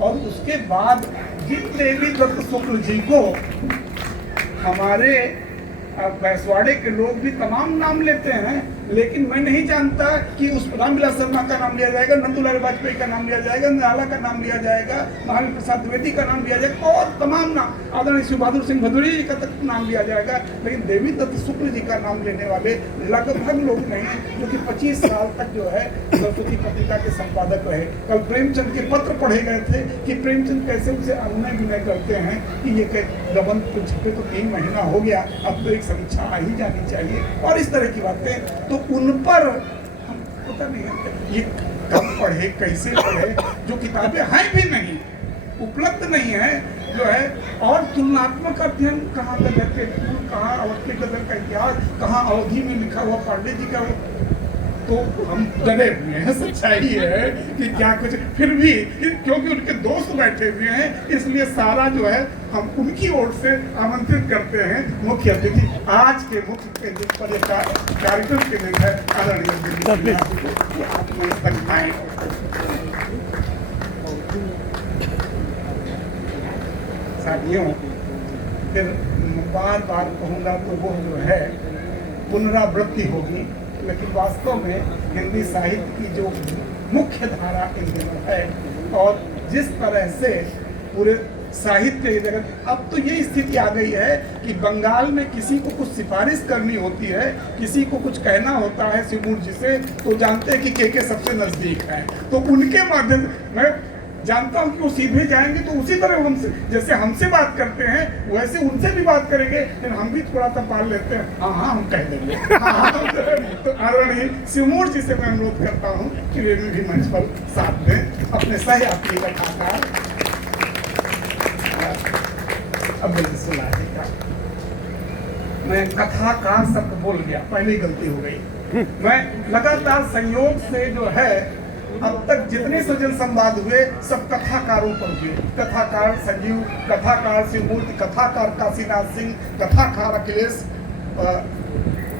और उसके बाद जिन देवी दत्त शुक्ल जी को हमारे बैसवाड़े के लोग भी तमाम नाम लेते हैं, लेकिन मैं नहीं जानता कि उस रामविलास शर्मा का नाम लिया जाएगा, नंदुलाल वाजपेयी का नाम लिया जाएगा, निराला का नाम लिया जाएगा, महावीर प्रसाद द्विवेदी का नाम लिया जाएगा और तमाम नाम, आदरणीय शिव बहादुर सिंह भदौरिया जी का तक नाम लिया जाएगा। लेकिन देवी दत्त शुक्ल जी का नाम लेने वाले लगभग लोग नहीं हैं, जो कि 25 साल तक जो है सरस्वती पत्रिका के संपादक रहे। कल प्रेमचंद के पत्र पढ़े गए थे कि प्रेमचंद कैसे उसे अनुनय विनय करते हैं कि ये गबन कुछ पे तो 3 महीना हो गया, अब तो एक समीक्षा आ ही जानी चाहिए और इस तरह की बातें। तो उन पर हम पता नहीं ये कब पढ़े, कैसे पढ़े, जो किताबें हैं भी नहीं, उपलब्ध नहीं है जो है। और तुलनात्मक अध्ययन कहाँ गदर के फूल, कहाँ अवध के गदर का इतिहास, कहाँ अवधि में लिखा हुआ पांडे जी का, तो हम डरे हुए हैं। सच्चाई है कि क्या कुछ, फिर भी क्योंकि उनके दोस्त बैठे हुए हैं इसलिए सारा जो है हम उनकी ओर से आमंत्रित करते हैं। मुख्य अतिथि आज के मुख्य केंद्र पर एक कार्यक्रम के लिए है आदरणीय साथियों, फिर बार बार कहूँगा तो वो जो है पुनरावृत्ति होगी, लेकिन वास्तव में हिंदी साहित्य की जो मुख्य धारा इन दिनों है और जिस तरह से पूरे साहित्य जगत, अब तो ये स्थिति आ गई है कि बंगाल में किसी को कुछ सिफारिश करनी होती है, किसी को कुछ कहना होता है शिवमूर्त जी से, तो जानते हैं कि के सबसे नजदीक है, तो उनके माध्यम मैं जानता हूं कि वो सीधे जाएंगे तो उसी तरह हमसे, जैसे हमसे बात करते हैं वैसे उनसे भी बात करेंगे, लेकिन हम भी थोड़ा सा पाल लेते हैं, हाँ हाँ हम कह देंगे। तो आदरणीय शिवमूर्त जी से मैं अनुरोध करता हूँ कि वे भी मंच पर साथ में अपने सहयात्री कथाकार अब्दुल सुला जी का, मैं कथाकार शब्द बोल गया, पहले गलती हो गई। मैं लगातार संयोग से जो है अब तक जितने सृजन संवाद हुए सब कथाकारों पर हुए। कथाकार संजीव, कथाकार शिवमूर्ति, कथाकार काशीनाथ सिंह, कथाकार अखिलेश,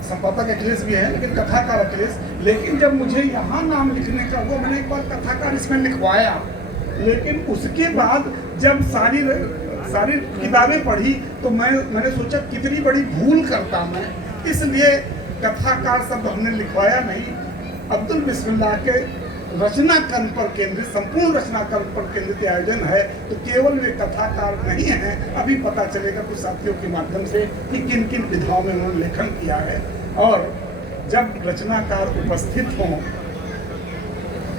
संपादक अखिलेश भी है लेकिन कथाकार अखिलेश। लेकिन जब मुझे यहाँ नाम लिखने का हुआ, मैंने एक बार कथाकार इसमें लिखवाया, लेकिन उसके बाद जब सारी किताबें पढ़ी तो मैंने सोचा कितनी बड़ी भूल करता मैं, इसलिए कथाकार शब्द हमने लिखवाया नहीं। अब्दुल बिस्मिल्लाह के रचना कर्म पर केंद्रित, संपूर्ण रचना कर्म पर केंद्रित आयोजन है, तो केवल वे कथाकार नहीं है। अभी पता चलेगा कुछ साथियों के माध्यम से कि किन किन विधाओं में उन्होंने लेखन किया है। और जब रचनाकार उपस्थित हों,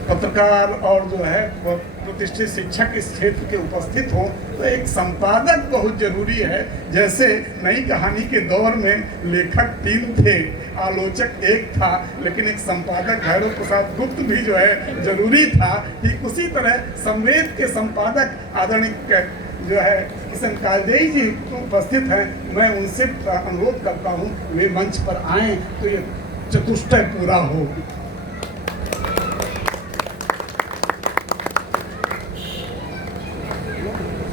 पत्रकार और जो है प्रतिष्ठित शिक्षक इस क्षेत्र के उपस्थित हों, तो एक संपादक बहुत जरूरी है। जैसे नई कहानी के दौर में लेखक 3 थे, आलोचक 1 था, लेकिन एक संपादक भैरव प्रसाद गुप्त भी जो है जरूरी था। ठीक उसी तरह संवेद के संपादक आदरणीय जो है किशन कालदेई जी उपस्थित हैं। मैं उनसे अनुरोध करता हूँ वे मंच पर आएँ तो ये चतुष्टय पूरा हो।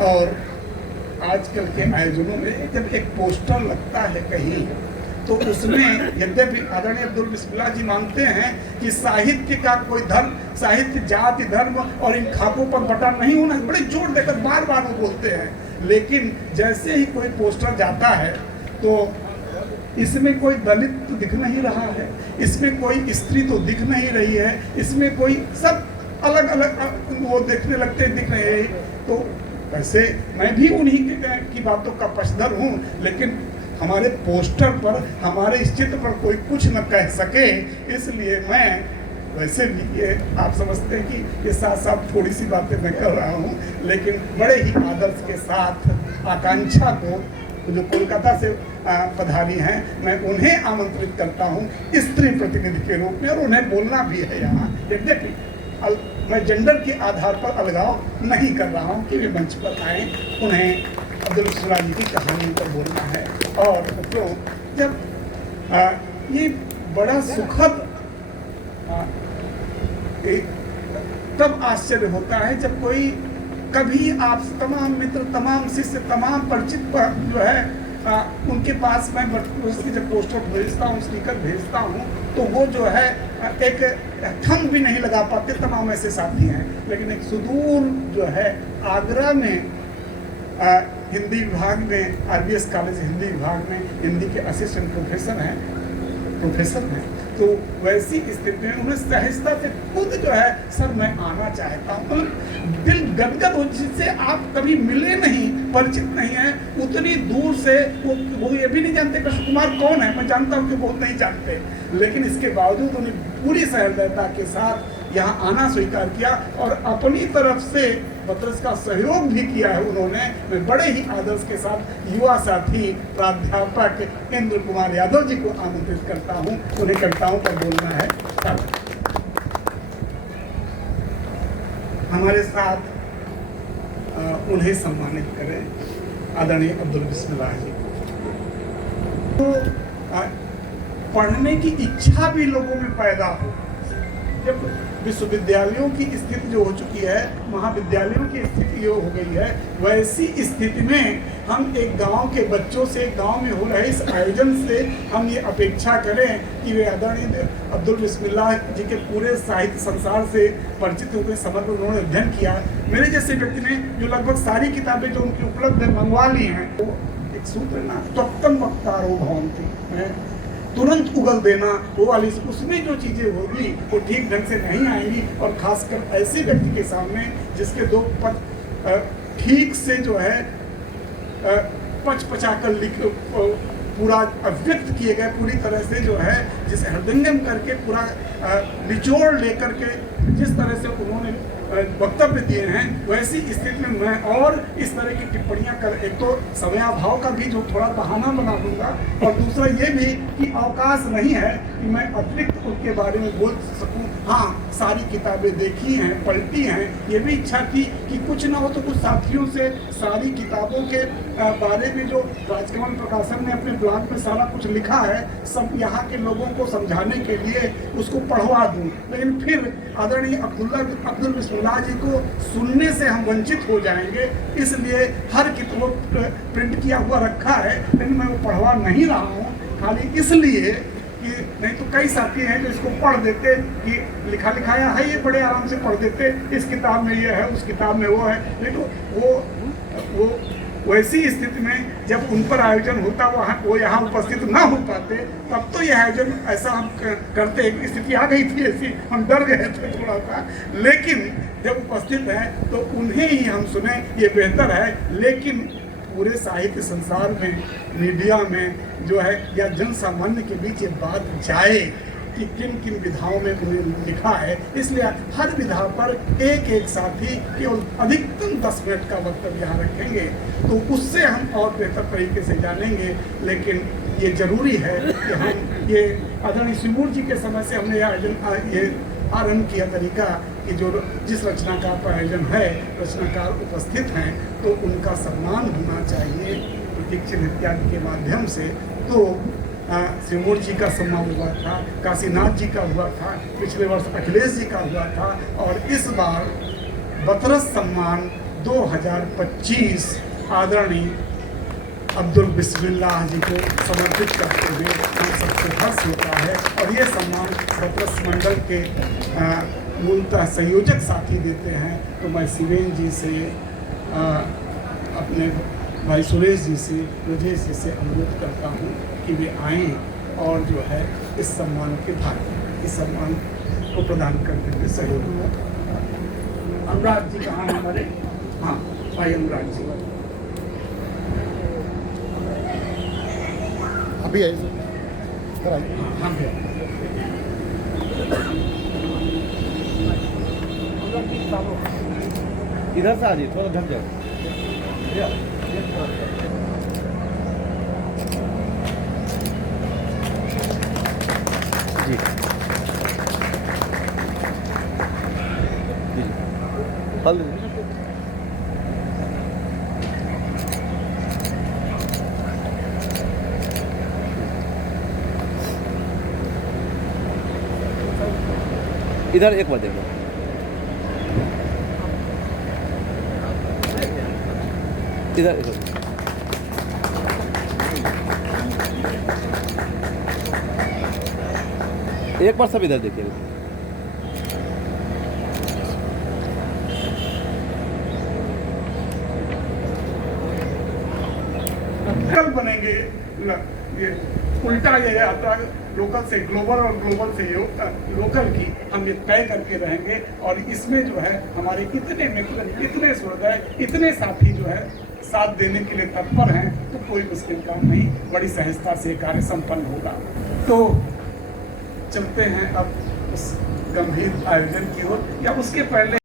और आजकल के आयोजनों में जब एक पोस्टर लगता है कहीं, तो उसमें यद्यपि आदरणीय अब्दुल बिस्मिल्लाह जी मानते हैं कि साहित्य का कोई धर्म, साहित्य जाति धर्म और इन खाकों पर बटा नहीं होना, बड़े जोर देकर बार बार वो बोलते हैं, लेकिन जैसे ही कोई पोस्टर जाता है तो इसमें कोई दलित तो दिख नहीं रहा है, इसमें कोई स्त्री तो दिख नहीं रही है, इसमें कोई सब अलग अलग वो देखने लगते दिख रहे हैं। तो वैसे मैं भी उन्हीं की बातों का पक्षधर हूँ, लेकिन हमारे पोस्टर पर, हमारे इस चित्र पर कोई कुछ न कह सके, इसलिए मैं वैसे भी ये आप समझते हैं कि ये साथ साथ थोड़ी सी बातें मैं कर रहा हूँ, लेकिन बड़े ही आदर्श के साथ आकांक्षा को, जो कोलकाता से पधारी हैं, मैं उन्हें आमंत्रित करता हूँ स्त्री प्रतिनिधि के रूप में, और उन्हें बोलना भी है यहाँ। यद्यपि मैं जेंडर के आधार पर अलगाव नहीं कर रहा हूँ कि वे मंच पर आए, उन्हें अब्दुल बिस्मिल्लाह जी की कहानी पर बोलना है। और तो जब ये बड़ा सुखद तब आश्चर्य होता है जब कोई कभी आप तमाम मित्र, तमाम शिष्य, तमाम परिचित पर जो है उनके पास मैं उसकी जब पोस्टर भेजता हूँ, स्टिकर भेजता हूँ, तो वो जो है एक थंब भी नहीं लगा पाते, तमाम ऐसे साथी हैं। लेकिन एक सुदूर जो है आगरा में हिंदी विभाग में, आरबीएस कॉलेज हिंदी विभाग में हिंदी के असिस्टेंट प्रोफेसर हैं। तो वैसी स्थिति में उन्हें सहजता से खुद जो है सर मैं आना चाहता हूँ, दिल गदगद हो, जिससे आप कभी मिले नहीं, परिचित नहीं है, उतनी दूर से वो ये भी नहीं जानते कृष्ण कुमार कौन है। मैं जानता हूँ कि बहुत नहीं जानते, लेकिन इसके बावजूद उन्हें पूरी सहृदयता के साथ यहाँ आना स्वीकार किया और अपनी तरफ से बतरस का सहयोग भी किया है उन्होंने। मैं बड़े ही आदर्श के साथ युवा साथी प्राध्यापक इंद्र कुमार यादव जी को आमंत्रित करता हूँ। उन्हें कविताओं पर बोलना है। हमारे साथ उन्हें सम्मानित करें आदरणीय अब्दुल बिस्मिल्लाह जी को। तो पढ़ने की इच्छा भी लोगों में पैदा हो। जब विश्वविद्यालयों की स्थिति जो हो चुकी है, महाविद्यालयों की स्थिति जो हो गई है, वैसी स्थिति में हम एक गांव के बच्चों से, गांव में हो रहे इस आयोजन से हम ये अपेक्षा करें कि वे आदरणीय अब्दुल बिस्मिल्लाह जी के पूरे साहित्य संसार से परिचित हो गए, समग्र उन्होंने अध्ययन किया। मेरे जैसे व्यक्ति ने जो लगभग सारी किताबें जो उनकी उपलब्ध है मंगवा ली हैं। वो एक सूत्र ना त्वक्तम वक्तारो भवन्ति, तुरंत उगल देना, वो वाली उसमें जो चीज़ें होगी वो ठीक ढंग से नहीं आएंगी। और खासकर ऐसे व्यक्ति के सामने जिसके दो पद ठीक से जो है पचा कर लिख पूरा अव्यक्त किए गए, पूरी तरह से जो है जिसे हृदयंगम करके पूरा निचोड़ लेकर के जिस तरह से उन्होंने वक्तव्य दिए हैं, वैसी स्थिति में मैं और इस तरह की टिप्पणियां कर, एक तो समयाभाव का भी जो थोड़ा बहाना बना दूंगा, और दूसरा ये भी कि अवकाश नहीं है कि मैं अतिरिक्त उनके बारे में बोल सकूं। हाँ, सारी किताबें देखी हैं, पढ़ती हैं, ये भी इच्छा थी कि कुछ ना हो तो कुछ साथियों से सारी किताबों के बारे में जो राजकमल प्रकाशन ने अपने ब्लॉग में सारा कुछ लिखा है, सब यहाँ के लोगों को समझाने के लिए उसको पढ़वा दूँ। लेकिन फिर आदरणीय अब्दुल बिस्मिल्लाह जी को सुनने से हम वंचित हो जाएंगे, इसलिए हर किताब प्रिंट किया हुआ रखा है, लेकिन मैं वो पढ़वा नहीं रहा हूँ, खाली इसलिए कि नहीं तो कई साथी हैं जो इसको पढ़ देते कि लिखा लिखाया है, ये बड़े आराम से पढ़ देते, इस किताब में ये है, उस किताब में वो है। नहीं तो वो वैसी स्थिति में जब उन पर आयोजन होता वो यहाँ उपस्थित ना हो पाते, तब तो यह आयोजन ऐसा हम करते। एक स्थिति आ गई थी ऐसी, हम डर गए थे थोड़ा सा, लेकिन जब उपस्थित है तो उन्हें ही हम सुने, ये बेहतर है। लेकिन पूरे साहित्य संसार में, मीडिया में जो है या जन सामान्य के बीच ये बात जाए कि किन किन विधाओं में उन्हें लिखा है, इसलिए हर विधा पर एक एक साथी केवल अधिकतम 10 मिनट का वक्तव्य यहाँ रखेंगे, तो उससे हम और बेहतर तरीके से जानेंगे। लेकिन ये जरूरी है कि हम ये आदरणीय सिमूर जी के समय से हमने ये आरंभ किया तरीका कि जो जिस रचनाकार का आयोजन है, रचनाकार उपस्थित हैं, तो उनका सम्मान होना चाहिए प्रतीक चिन्ह इत्यादि के माध्यम से। तो सिमूर जी का सम्मान हुआ था, काशीनाथ जी का हुआ था, पिछले वर्ष अखिलेश जी का हुआ था, और इस बार बतरस सम्मान 2025 आदरणीय अब्दुल बिस्मिल्लाह जी को समर्पित करते हुए हम सबसे हर्ष होता है। और ये सम्मान बतरस मंडल के मूलतः संयोजक साथी देते हैं, तो मैं शिवेन जी से, अपने भाई सुरेश जी से, राजेश जी से अनुरोध करता हूँ कि वे आएँ और जो है इस सम्मान के भाग, इस सम्मान को प्रदान करने में सहयोग हो। अनुराग जी कहाँ हैं हमारे? हाँ, भाई अनुराग जी अभी आइए सर, आइए। हाँ भैया, इधर से आ जाइए, थोड़ा ढक जाओ। जी फल इधर एक बार देखो। इधर एक बार सब इधर देखिए। कल बनेंगे ये उल्टा ये आता है लोकल से ग्लोबल और ग्लोबल से लोकल की हम ये तय करके रहेंगे। और इसमें जो है हमारे इतने मित्र, इतने सुहृदय, इतने साथी जो है साथ देने के लिए तत्पर हैं, तो कोई मुश्किल काम नहीं, बड़ी सहजता से कार्य संपन्न होगा। तो चलते हैं अब उस गंभीर आयोजन की ओर, या उसके पहले